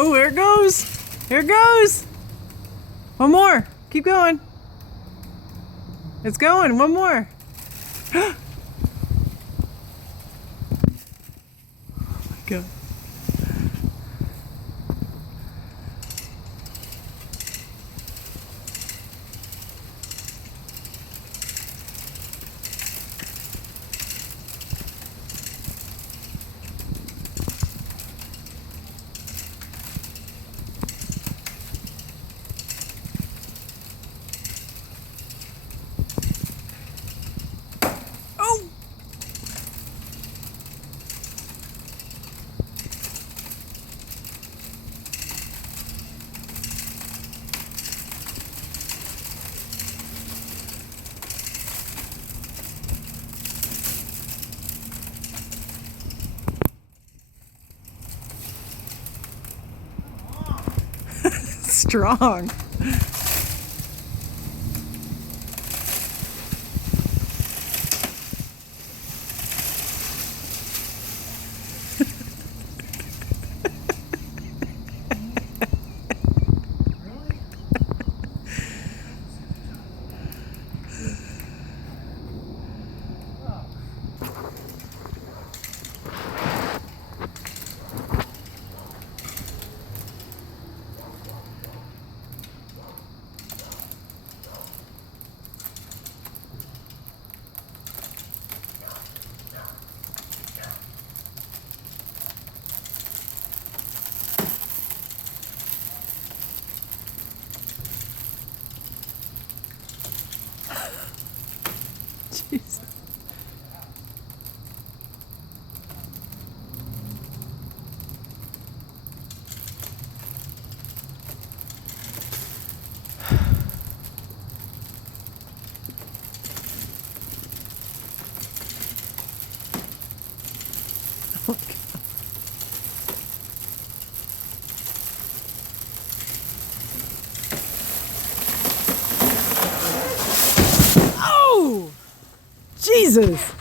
Oh, there it goes. Here it goes. One more. Keep going. It's going. One more. Oh my God. Oh! Strong. Jeez. Oh! Jesus!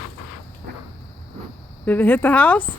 Did it hit the house?